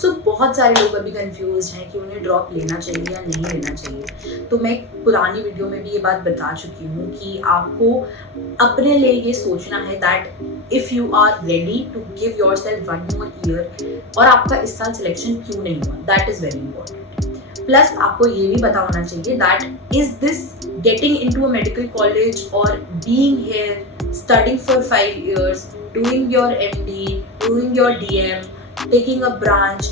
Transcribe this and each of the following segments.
सो बहुत सारे लोग अभी कंफ्यूज हैं कि उन्हें ड्रॉप लेना चाहिए या नहीं लेना चाहिए। तो मैं एक पुरानी वीडियो में भी ये बात बता चुकी हूँ कि आपको अपने लिए ये सोचना है that if you are ready to give yourself one more year, और आपका इस साल सिलेक्शन क्यों नहीं हुआ, that is very important. Plus आपको ये भी पता होना चाहिए that is this getting into a medical college और being here studying for 5 years, doing your MD, doing your DM, taking a branch,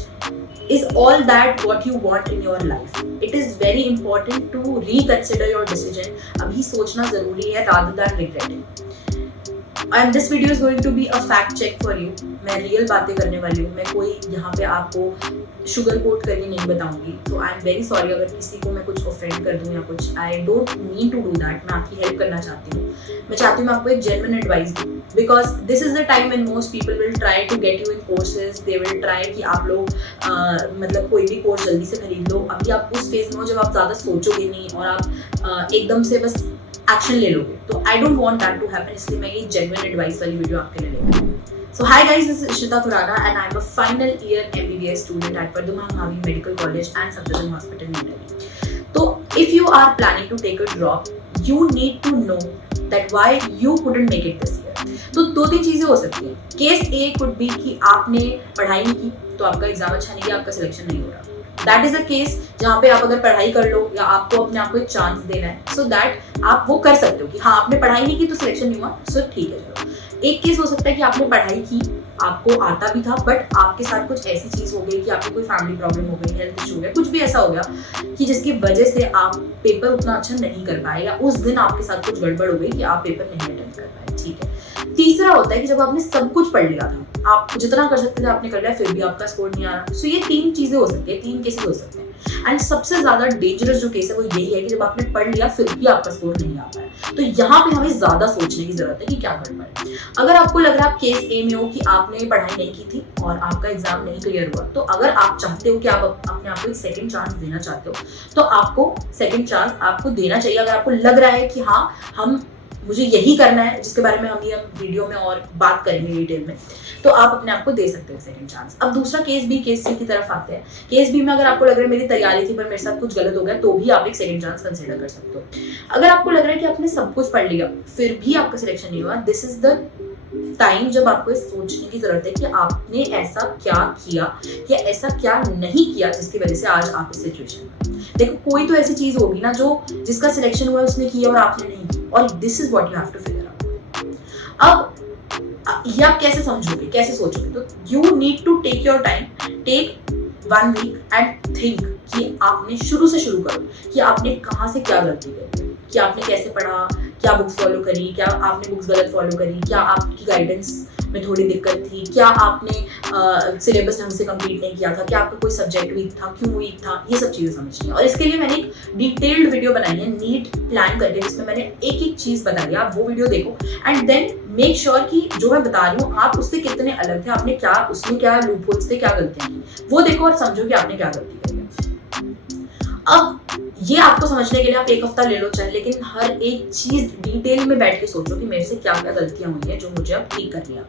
is all that what you want in your life? It is very important to reconsider your decision. अभी सोचना जरूरी है rather than regretting. And this video is going to be a fact check for you. मैं real बातें करने वाली हूँ, मैं कोई यहाँ पे आपको शुगर कोट करके नहीं बताऊंगी। तो आई एम वेरी सॉरी अगर किसी को मैं कुछ ऑफेंड कर दूँ या कुछ, I don't mean to do that. मैं आपकी हेल्प करना चाहती हूँ, मैं चाहती हूँ मैं आपको एक जेन्युइन एडवाइस दूँ, because this is the time when most people will try to get you in courses. They will try कि आप लोग मतलब कोई भी कोर्स जल्दी से खरीद लो। अभी आप उस फेज में हो जब आप ज़्यादा सोचोगे नहीं और आप एकदम से बस एक्शन ले लोगे। तो I don't want that to happen, इसलिए मैं ये जेन्युइन एडवाइस वाली वीडियो आपके लिए लेकर आई हूँ। So hi guys, this is Ishita Khurana and I am a final year MBBS student at Vardhman Mahavi Medical College and Safdarjung Hospital, New Delhi. So if you are planning to take a drop, you need to know that why you couldn't make it this year. तो 2-3 चीजें हो सकती हैं। Case A could be कि आपने पढ़ाई नहीं की तो आपका एग्जाम अच्छा नहीं गया, आपका सिलेक्शन नहीं हो रहा। दैट इज अ केस जहाँ पे आप अगर पढ़ाई कर लो या आपको अपने आप को एक चांस देना है, सो दैट आप वो कर सकते हो कि हाँ आपने पढ़ाई नहीं की तो सिलेक्शन नहीं हुआ, सो ठीक है चलो। एक केस हो सकता है कि आपने पढ़ाई की, आपको आता भी था, बट आपके साथ कुछ ऐसी चीज हो गई कि आपको कोई फैमिली प्रॉब्लम हो गई, हेल्थ इशू हो गया, कुछ भी ऐसा हो गया कि जिसकी वजह से आप पेपर उतना अच्छा नहीं कर पाए या उस दिन आपके साथ कुछ गड़बड़ हो गई कि आप पेपर नहीं अटेंड कर पाए। ठीक है। तीसरा होता है कि जब आपने सब कुछ पढ़ लिया था, आप जितना कर सकते थे आपने कर लिया, फिर भी आपका स्कोर नहीं आ रहा। सो ये 3 चीजें हो सकती है, 3 केसेस हो सकते हैं। एंड सबसे ज्यादा डेंजरस जो केस है वो यही है कि जब आपने पढ़ लिया फिर भी आपका स्कोर नहीं आ पाया। तो यहाँ पे हमें ज्यादा सोचने की जरूरत है कि क्या करना है। अगर आपको लग रहा है आप केस ए में हो कि आपने पढ़ाई नहीं की थी और आपका एग्जाम नहीं क्लियर हुआ, तो अगर आप चाहते हो कि आप अपने आप को एक सेकंड चांस देना चाहते हो, तो आपको सेकंड चांस आपको देना चाहिए। अगर आपको लग रहा है कि हाँ मुझे यही करना है, जिसके बारे में हम ये वीडियो में और बात करेंगे डिटेल में, तो आप अपने आप को दे सकते हो सेकंड चांस। अब दूसरा केस बी, केस सी की तरफ आते हैं। केस बी में अगर आपको लग रहा है मेरी तैयारी थी पर मेरे साथ कुछ गलत हो गया, तो भी आप एक सेकंड चांस कंसिडर कर सकते हो। अगर आपको लग रहा है कि आपने सब कुछ पढ़ लिया फिर भी आपका सिलेक्शन नहीं हुआ, दिस इज द टाइम जब आपको सोचने की जरूरत है कि आपने ऐसा क्या किया या ऐसा क्या नहीं किया जिसकी वजह से आज आप इस सिचुएशन में। देखो कोई तो ऐसी चीज होगी ना जो जिसका सिलेक्शन हुआ उसने किया और आपने नहीं की, और this is what you have to figure out. अब ये आप कैसे समझोगे, कैसे सोचोगे? तो you need to take your time, take 1 week and think कि आपने शुरू से शुरू करो कि आपने कहाँ से क्या गलती करी, कि आपने कैसे पढ़ा, क्या बुक्स फॉलो करी, क्या आपने बुक्स गलत फॉलो करी, क्या आपकी गाइडेंस में थोड़ी दिक्कत थी, क्या आपने सिलेबस ढंग से कंप्लीट नहीं किया था, क्या आपका कोई सब्जेक्ट वीक था, क्यों वीक था, ये सब चीज़ें समझनी है। और इसके लिए मैंने एक डिटेल्ड वीडियो बनाई है नीट प्लान करके, जिसमें मैंने एक एक चीज़ बताई है। आप वो वीडियो देखो एंड देन मेक श्योर कि जो मैं बता रही हूँ आप उससे कितने अलग थे, आपने क्या उसमें क्या लूपहोल्स थे, क्या गलतियाँ की, वो देखो और समझो कि आपने क्या गलती करी। अब ये आपको समझने के लिए आप 1 हफ्ता ले लो चाहे, लेकिन हर एक चीज डिटेल में बैठ के सोचो कि मेरे से क्या क्या गलतियां हुई हैं जो मुझे अब ठीक करनी है।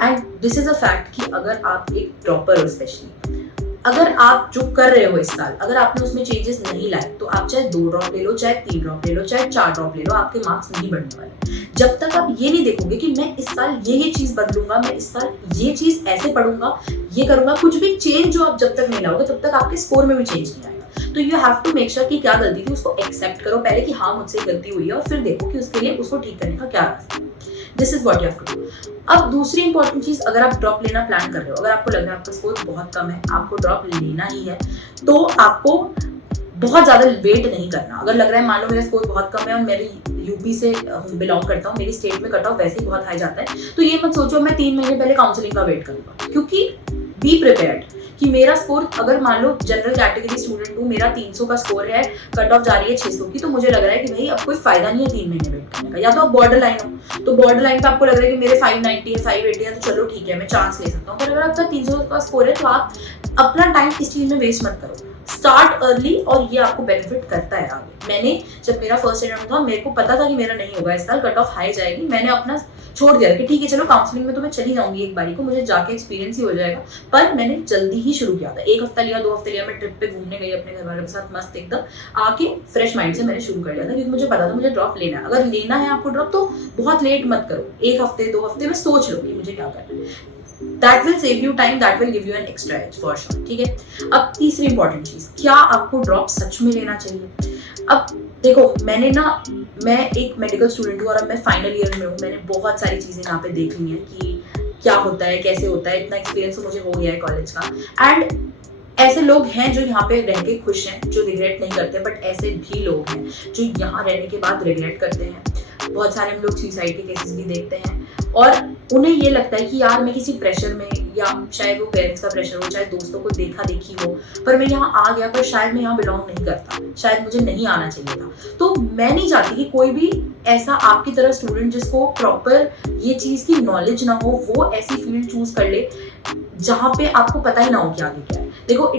And this is a fact कि अगर आप एक ड्रॉपर हो, स्पेशली अगर आप जो कर रहे हो इस साल, अगर आपने उसमें चेंजेस नहीं लाए, तो आप चाहे 2 ड्रॉप ले लो, चाहे 3 ड्रॉप ले लो, चाहे 4 ड्रॉप ले लो, आपके मार्क्स नहीं बढ़ने वाले। जब तक आप ये नहीं देखोगे कि मैं इस साल ये चीज बदलूंगा, मैं इस साल ये चीज ऐसे पढ़ूंगा, ये करूंगा, कुछ भी चेंज जो आप जब तक नहीं लाओगे तब तक आपके स्कोर में भी चेंज नहीं आएगा। तो you have to make sure कि क्या गलती थी उसको एक्सेप्ट करो पहले कि हाँ मुझसे गलती हुई है, और फिर देखो कि उसके लिए उसको ठीक करने का क्या रास्ता है। This is what you have to do. अब दूसरी इंपॉर्टेंट चीज, अगर आप ड्रॉप लेना प्लान कर रहे हो, अगर आपको लग रहा है आपका स्कोर बहुत कम है, आपको ड्रॉप लेना ही है, तो आपको बहुत ज्यादा वेट नहीं करना। अगर लग रहा है मान लो मेरा स्कोर बहुत कम है और मेरी यूपी से बिलोंग करता हूँ, मेरी स्टेट में कट ऑफ वैसे ही बहुत हाई जाता है, तो ये मत सोचो मैं 3 महीने पहले काउंसलिंग का वेट करूंगा, क्योंकि बी प्रिपेयर्ड कि मेरा स्कोर, अगर मान लो जनरल कैटेगरी स्टूडेंट हूँ, मेरा 300 का स्कोर है, कट ऑफ जा रही है 600 की, तो मुझे लग रहा है कि भाई अब कोई फायदा नहीं है 3 महीने वेट करने का। या तो आप बॉर्डर लाइन हो, तो बॉर्डर लाइन पे आपको लग रहा है कि मेरे 590 है, 580 है, तो चलो ठीक है मैं चांस ले सकता हूँ। पर अगर आपका 300 का स्कोर है तो आप अपना टाइम इस चीज में वेस्ट मत करो, स्टार्ट अर्ली, और ये आपको बेनिफिट करता है आगे। मैंने जब मेरा फर्स्ट अटेम्प्ट था, मेरे को पता था कि मेरा नहीं होगा इस साल, कट ऑफ हाई जाएगी, मैंने अपना छोड़ दिया कि ठीक है चलो काउंसलिंग में तो मैं चली जाऊंगी एक बारी को, मुझे जाके एक्सपीरियंस ही हो जाएगा। पर मैंने जल्दी ही शुरू किया था, 1 हफ्ता लिया 2 हफ्ते लिया, मैं ट्रिप पे घूमने गई अपने घर वालों के साथ मस्त एकदम आके फ्रेश माइंड से मैंने शुरू कर लिया था, क्योंकि मुझे पता था मुझे ड्रॉप लेना है। अगर लेना है आपको ड्रॉप तो बहुत लेट मत करो, 1 हफ्ते 2 हफ्ते में सोच लो कि मुझे क्या करना है। That will save you time, that will give you an extra edge for sure, ठीक है। अब तीसरी इंपॉर्टेंट चीज, क्या आपको ड्रॉप सच में लेना चाहिए? अब देखो मैं एक मेडिकल स्टूडेंट हूँ और अब मैं फाइनल ईयर में हूँ, मैंने बहुत सारी चीजें यहाँ पे देख ली हैं कि क्या होता है कैसे होता है, इतना एक्सपीरियंस तो मुझे हो गया है कॉलेज का। एंड ऐसे लोग हैं जो यहाँ पे रह के खुश हैं, जो रिग्रेट नहीं करते, बट ऐसे भी लोग हैं जो यहाँ रहने के बाद रिग्रेट करते हैं। बहुत सारे हम लोग सुसाइड के केसेस भी देखते हैं और उन्हें ये लगता है कि यार मैं किसी प्रेशर में, या शायद वो पेरेंट्स का प्रेशर हो, चाहे दोस्तों को देखा देखी हो, पर मैं यहाँ आ गया पर शायद मैं यहाँ बिलोंग नहीं करता, शायद मुझे नहीं आना चाहिए था। तो मैं नहीं चाहती कि कोई भी ऐसा आपकी तरह स्टूडेंट जिसको प्रॉपर ये चीज़ की नॉलेज ना हो, वो ऐसी फील्ड चूज कर ले जहाँ पे आपको पता ही ना हो कि आगे क्या है। देखो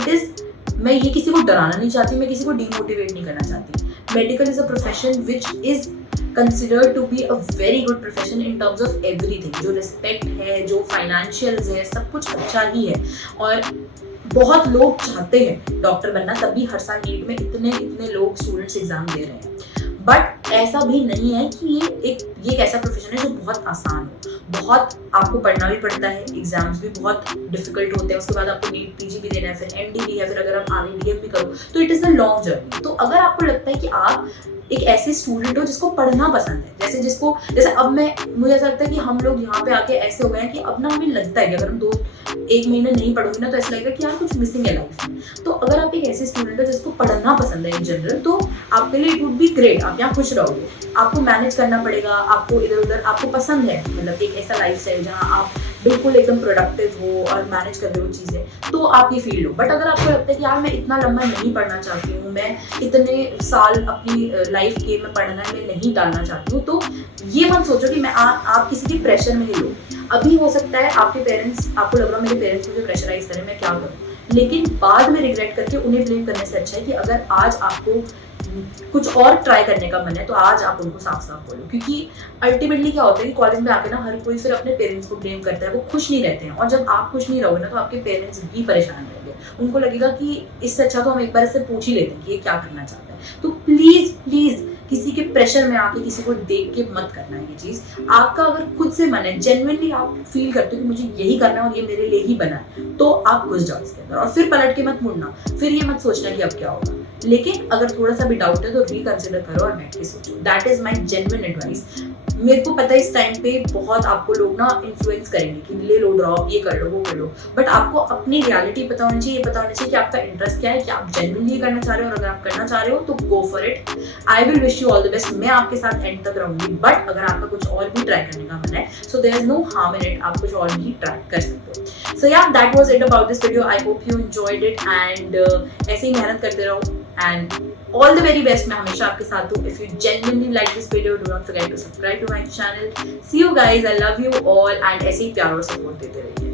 मैं ये किसी को डराना नहीं चाहती, मैं किसी को डीमोटिवेट नहीं करना चाहती। Medical is a profession which is considered to be a very good profession in terms of everything, जो रिस्पेक्ट है, जो फाइनेंशियल्स है, सब कुछ अच्छा ही है। और बहुत लोग चाहते हैं डॉक्टर बनना, तभी हर साल नीट में इतने लोग स्टूडेंट्स एग्जाम दे रहे हैं। बट ऐसा भी नहीं है कि ये एक ऐसा प्रोफेशन है जो बहुत आसान हो। बहुत आपको पढ़ना भी पड़ता है, एग्जाम्स भी बहुत डिफिकल्ट होते हैं, उसके बाद आपको नीट पीजी भी देना है, फिर एनडी भी है, फिर अगर आप आगे डीएम भी करो तो it is a long journey. तो अगर आपको लगता है कि आप एक ऐसे स्टूडेंट हो जिसको पढ़ना पसंद है, जैसे अब मुझे ऐसा लगता है कि हम लोग यहाँ पे आके ऐसे हो गए हैं कि अब ना हमें लगता है कि अगर हम 1 महीने नहीं पढ़ोगे ना तो ऐसा लगेगा कि यार कुछ मिसिंग है लाइफ में। तो अगर आप एक ऐसे स्टूडेंट हो जिसको पढ़ना पसंद है इन जनरल, तो आपके लिए इट वुड बी ग्रेट, आप यहाँ खुश रहोगे। आपको मैनेज करना पड़ेगा, आपको इधर उधर, आपको पसंद है मतलब एक ऐसा लाइफ स्टाइल जहाँ आप बिल्कुल एकदम प्रोडक्टिव हो और मैनेज कर रहे हो चीज़ें, तो आप ये फील्ड हो। बट अगर आपको लगता है कि यार मैं इतना लंबा नहीं पढ़ना चाहती हूँ, मैं इतने साल अपनी लाइफ के मैं पढ़ना में नहीं डालना चाहती हूँ, तो ये मत सोचो कि आप किसी के प्रेशर में ही लो। अभी हो सकता है आपके पेरेंट्स, आपको लग रहा है मेरे पेरेंट्स मुझे प्रेशराइज करें, मैं क्या करूँ, लेकिन बाद में रिग्रेट करके उन्हें ब्लेम करने से अच्छा है कि अगर आज आपको कुछ और ट्राई करने का मन है तो आज आप उनको साफ साफ बोलो। क्योंकि अल्टीमेटली क्या होता है कि कॉलेज में आके ना हर कोई फिर अपने पेरेंट्स को ब्लेम करता है, वो खुश नहीं रहते हैं। और जब आप खुश नहीं रहोगे ना तो आपके पेरेंट्स भी परेशान रहेंगे, उनको लगेगा कि इससे अच्छा तो हम एक बार इससे पूछ ही लेते हैं कि ये क्या करना चाहता है। तो प्लीज किसी के प्रेशर में आके किसी को देख के मत करना है ये चीज़। आपका अगर खुद से मन है, जेन्युइनली आप फील करते हो कि मुझे यही करना है और ये मेरे लिए ही बना है, तो आप घुस जाओ इसके अंदर और फिर पलट के मत मुड़ना, फिर ये मत सोचना कि अब क्या होगा। लेकिन अगर थोड़ा सा भी डाउट है तो रिकंसिडर करो और बैठ के सोचो। That is my genuine advice. मेरे को पता है इस टाइम पे बहुत आपको लोग ना इन्फ्लुएंस करेंगे कि ले लो ड्रॉप, ये कर लो वो कर लो, बट आपको अपनी रियलिटी पता होनी चाहिए, ये पता होना चाहिए कि आपका इंटरेस्ट क्या है, कि आप जेन्युइनली करना चाह रहे हो, और अगर आप करना चाह रहे हो तो go for it. I will wish you all the best. मैं आपके साथ एंड तक रहूंगी, बट अगर आपका कुछ और भी ट्राई करने का मन है so there is no harm in it, आप कुछ और भी ट्राई कर सकते हो। सो या that was it about this video. I hope you enjoyed it and ऐसे ही मेहनत करते रहो and all the very best। मैं हमेशा आपके साथ हूँ। If you genuinely like this video, do not forget to subscribe to my channel. See you guys, I love you all and ऐसे ही प्यार और सपोर्ट देते रहिए।